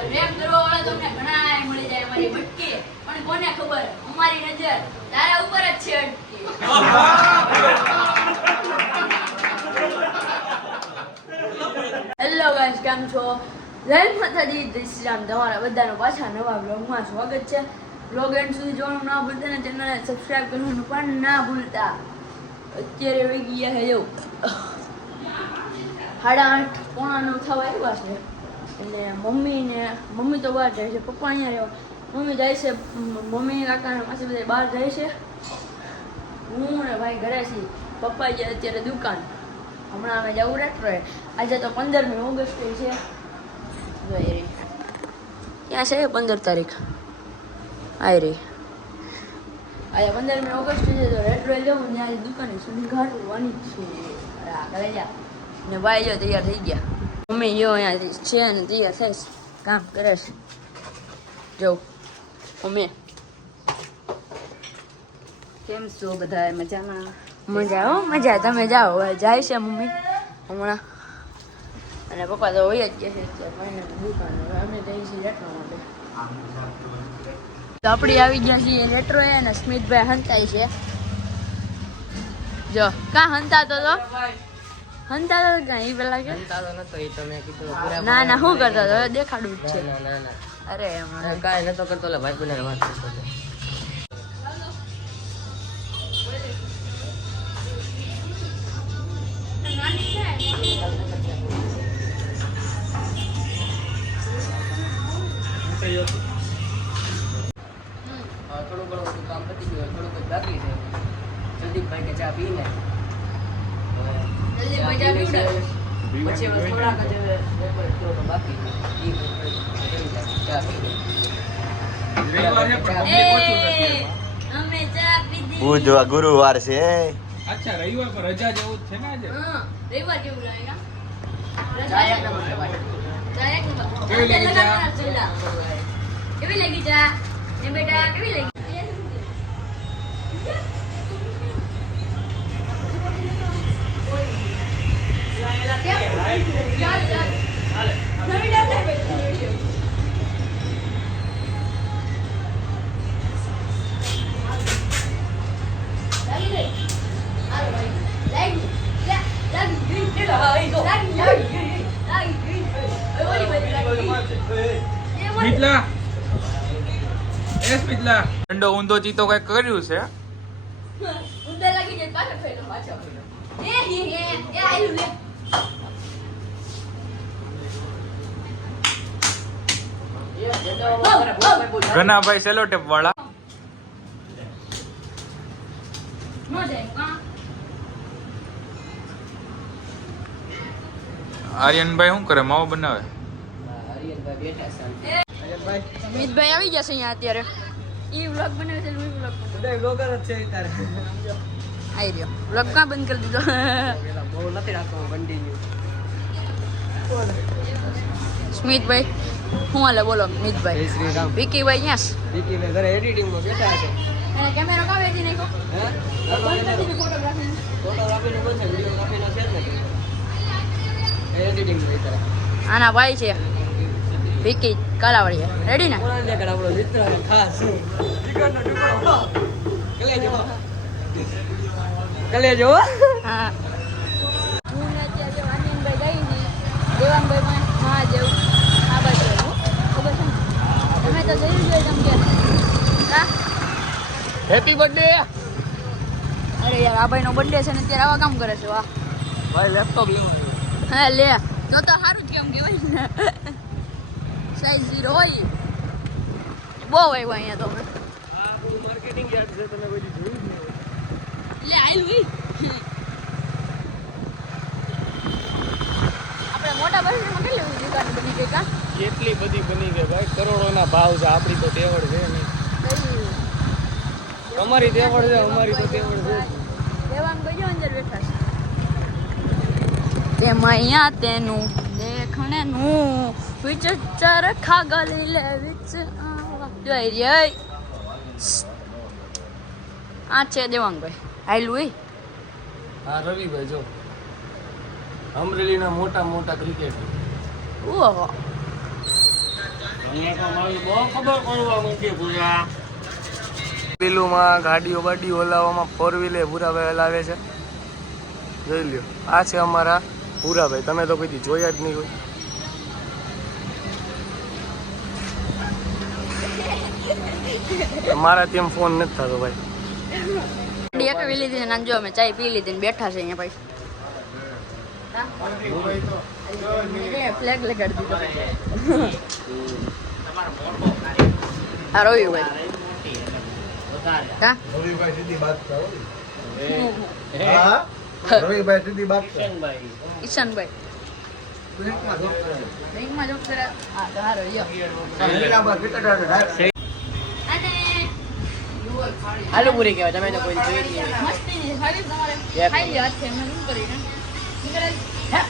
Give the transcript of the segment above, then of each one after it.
પ્રેમ કરવા વાળા મળી જાય કોને ખબર અમારી નજર તારા ઉપર જ છે હેલો તમારા બધાનો પાછા નવા બ્લોગમાં સ્વાગત છે. બ્લોગ એન્ડ સુધી જોવાનું ના ભૂલતા ને ચેનલને સબસ્ક્રાઇબ કરવાનું પણ ના ભૂલતા. અત્યારે વાગી ગયા હે એવું. સાડા આઠ, પોણા નવ થવા આવ્યા છે. અને મમ્મી ને મમ્મી તો બહાર જાય છે, પપ્પા અહીંયા રહેવા મમ્મી જાય છે મમ્મી કાકા ને પાછી બધા બહાર જાય છે. હું ને ભાઈ ઘરે છીએ. પપ્પા જે અત્યારે દુકાન. હમણાં અમે જવું રેટ્રોએ આજે તો પંદરમી ઓગસ્ટ છે. ત્યાં છે પંદર તારીખ? આવી રહી. આજે પંદરમી ઓગસ્ટ છે, તો રેટ્રોએ જવું આજે દુકાને શણગારવાની જ છે. ને ભાઈ જો તૈયાર થઈ ગયા. મમ્મી જો અહીંયા છે ને તૈયાર થઈશ કામ કરે છે જો મમ્મી કેમ છો બધા મજામાં મજા હો મજા તમે જાઓ હવે જાય છે મમ્મી હમણાં અને પપ્પા તો હોય જ કે છે દુકાન અમે જઈએ છીએ રેટ્રો માટે તો આપણી આવી ગયા છીએ રેટ્રો એ અને સ્મિતભાઈ હંતાય છે જો કા હંતાતો તો હંતાતો કઈ પેલા કે? હંતાલો નતો એ તમે કીધું પૂરા ના ના હું કરતો હતો? દેખાડું જ છે. ના ના ના અરે એમાં. કાઈ નતો કરતો લે ભાઈ બને વાત કરતો થોડું ઘણું કામ પતી ગયું થોડુંક બાકી છે. જલ્દીભાઈ કે ચા ચા પીવડાવે. પછી થોડાક જ બાકી. ગુરુવાર છે. અચ્છા રવિવાર પર રજા જેવું છે ને આજે? હા, રવિવાર જેવું લાગે કા? એક નંબર છે. ભાઈ. ચા એક નંબર. કેવી લાગી? લગાડવાના કેવી લાગી ચા? ને બેટા કેવી લાગી? મિથલા એ મિથલા ઠંડો ઊંધો ચીતો કઈ કર્યું છે? ઉંદર લાગી જાય પાછો ફેરનો પાછો એ હી હે એ આયુ લે. ઘનાભાઈ સેલો ટેપ વાળા. આર્યનભાઈ શું કરે? માવો બનાવે. મિતભાઈ આવી જશે અહીંયા અત્યારે. ઈ વ્લોગ બનાવે છે ઈ વ્લોગ બધા બ્લોગર જ છે તારે આવી રહ્યો. વ્લોગ કા બંધ કરી દીધો? બહુ નથી રાખવું કન્ટિન્યુ સ્મિતભાઈ હું હાલે બોલો? મિતભાઈ વિકીભાઈ યસ વિકી ને ઘરે એડિટિંગમાં બેઠા છે. અને કેમેરો કા વેચી નાખો હે? બંધ કરી ફોટોગ્રાફી ફોટોગ્રાફીનું બંધ છે વિડીયોગ્રાફીનો છે ને. એડિટિંગ નહીં કરે આના ભાઈ છે. વિકી કાલાવડિયા રેડી ને? કોણ દેખાડ આપણો મિત્ર ખાસ. ચિકનનો ટુકડો કલે જો હા. હું. ને અત્યારે જો આનંદભાઈ ગઈ ને દેવાંગભાઈ માં મહાદેવ આ બાજુ આવ્યું. ખબર છે ને તમે તો જોયું જોઈએ તમ કે હા હેપી બર્થડે અરે યાર આ ભાઈનો બર્થડે છે ને અત્યારે આવા કામ કરે છે વાહ. ભાઈ લેપટોપ લેવું હા લે. તો તો સારું જ કેમ કહેવાય ને. સાઈઝ ઝીરો હોય. બહુ આવ્યો અહીંયા તો. માર્કેટિંગ યાદ છે તમે કોઈ જોયું જ નહીં લે આઈ ઈ. આપણે મોટા બજારમાં કેટલી બધી દુકાન બની ગઈ કા કેટલી બધી બની ગઈ ભાઈ? કરોડોના ભાવ છે આપણી તો તેવડ છે નહીં તમારી દેવળ છે અમારી તો દેવળ છે. દેવાંગ ગયો અંદર બેઠા છે. તે અહીંયા તેનું દેખણે નું વિચચાર ખાગલી લે વિચ આવા. જોઈ રે આ છે દેવાંગભાઈ. આયલું ઈ હા રવિભાઈ જો. અમરેલીના મોટા મોટા ક્રિકેટ ઓહો પેલુંમાં ગાડીઓ બાડીઓ હલાવવામાં ફોર વ્હીલે ભૂરાભાઈ હલાવે છે. જોઈ લ્યો આ છે અમારા ભૂરાભાઈ. તમે તો કોઈ જોયા જ નહીં હોય. મારા તેમ ફોન નથી થતો ભાઈ. પી લીધી ને જો અમે ચાય પી લીધી ને બેઠા છે અહીંયા ભાઈ. ફ્લેગ લગાડી દીધો. આ રવિભાઈ હા રવિભાઈ સીધી બાત કરો હા? રવિભાઈ સીધી બાત કરો. ઈશાનભાઈ. બેંકમાં જોબ કરે. હા તો યો આલુ પૂરી કહેવાય તમે તો કોઈ જોઈ નહીં. મસ્તી ની ખાવી તમારે. ખાઈ લ્યો હાથે એમને શું કરીને નીકળે હે.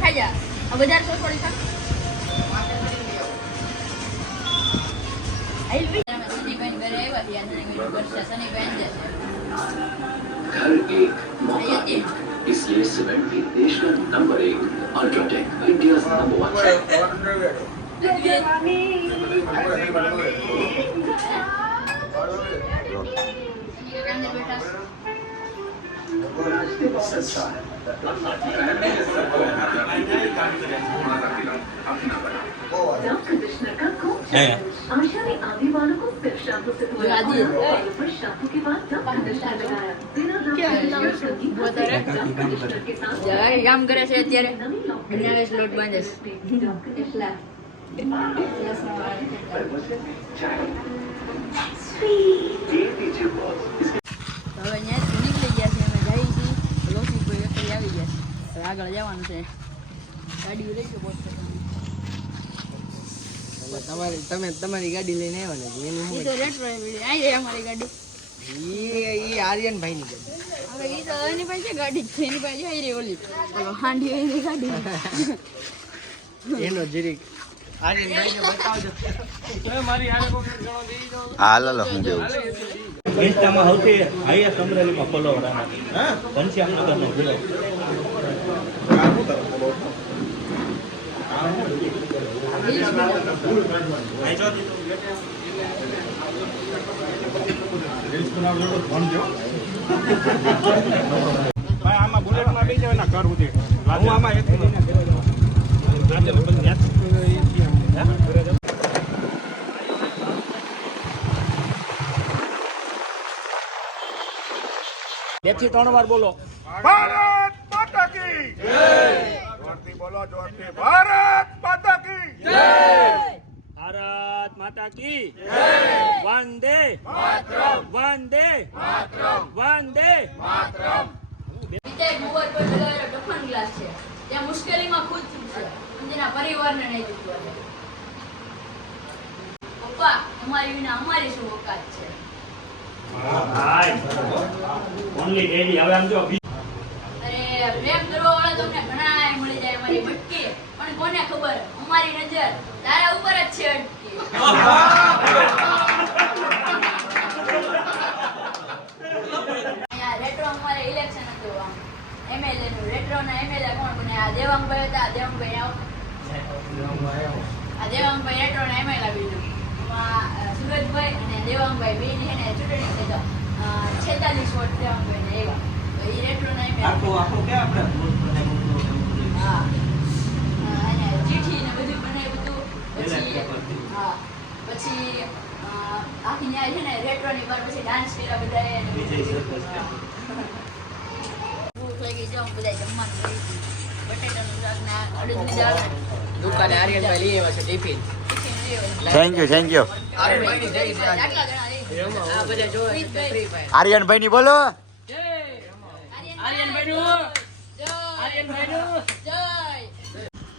ખાઈ જા આ બજાર સો થોડી घर एक मौका છે एक इसलिए सीमेंट भी देश का नंबर एक UltraTech India number one conditioner का कौन आशा ने आने वालों को सिर्फ शैम्पू से धोया राजी है। और फिर शैम्पू के बाद डब कंडीशनर लगाया बिना डब क्या है लगाए ये? संगीत वो तो है। डब कंडीशनर के साथ જવાય કામ કરે છે અત્યારે नवी लॉक ગણ્યાળે જ લોટ બાંધે છે डब कंडीशनर હવે અહીંયાથી નીકળી ગયા છે અમે જઈએ છીએ લોસી કોઈ એકલી આવી ગયા છે હવે આગળ જવાનું છે ગાડી લઈ ગયો બોસ તમારી તમે તમારી ગાડી લઈને આવ્યા ને એનું એ આવી અમારી ગાડી. એ ઈ આર્યનભાઈ ની ગાડી. હવે એ તો એની પાસે ગાડી. છે એની પાસે આવી રહી ઓલી. હાંડી એની ગાડી. એનો જરીક આર્યનભાઈ ને બતાવજો હાલ હાલો હું જેવું ઇન્સ્ટામાં સૌથી હાઈએસ્ટ અમરેલીમાં વીડિયો આમાં બુલેટમાં બેસી જાવ કર ઉધી હું આમાં એક બેથી ત્રણ વાર બોલો ભારત માતા કી જય જોરથી જોરથી ભારત માતા કી જય! ભારત માતા કી વંદે વંદે વંદે વિજય ગુવર પર લગાવેલો ટફન ગ્લાસ છે. ત્યાં મુશ્કેલીમાં ખુદ છે તેના પરિવારને નહીં જીતવા દે. પપ્પા અમારી વિના અમારી શું ઓકાત છે? ઓનલી ડેડી હવે આમ જો અરે પ્રેમ કરવા વાળા તમને ઘણા મળી જાય અમારી મટકી પણ કોને ખબર? અમારી નજર તારા ઉપર જ છે રેટ્રો અમારે ઇલેક્શન હતું એમએલએ નું રેટ્રો ના એમએલએ કોણ બને? આ દેવાંગભાઈ હતા દેવાંગભાઈ આવો. આ દેવાંગભાઈ રેટ્રો ના એમએલએ બીજું સુરજભાઈ અને દેવાંગભાઈ બે એને ચૂંટણી થઈ છેતાલીસ વોટ દેવાંગભાઈ એવા એ રેટ્રો ના એમએલએ આખું આખું કે આપણે હા અ, અને ચીઠી ને બધું બનાવ્યું હતું પછી હા પછી અ, આખી ન્યાય છે ને રેટ્રો ની પર પછી ડાન્સ કર્યા બધાએ અને વિજય સરપંચ. હા. ભૂખ લાગી છે અમે બધા જમવાનું લઈ લીધું. બટેટાનું શાક ને આ અડદની દાળ ને દુકાને છે ટિફિન. આવ્યા. થેન્ક યુ થેન્ક યુ આર્યનભાઈ ની બોલો.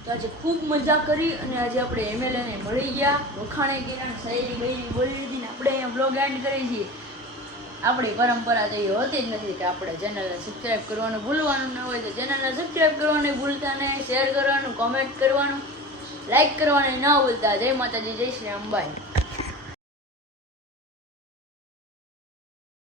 તો આજે ખૂબ મજા કરી અને આજે આપણે એમએલએ ને મળી ગયા. વખાણે ગયા અને શાયરી બૈરી બોલી લીધી ને આપણે અહીંયા બ્લોગ એન્ડ કરી છીએ. આપણી પરંપરા તો એ હોતી જ નથી કે આપણે ચેનલને સબસ્ક્રાઇબ કરવાનું ભૂલવાનું ન હોય તો ચેનલને સબસ્ક્રાઇબ કરવાનું ભૂલતા નહીં શેર કરવાનું કોમેન્ટ કરવાનું. લાઈક કરવાનું ન ભૂલતા જય માતાજી જય શ્રી રામ બાય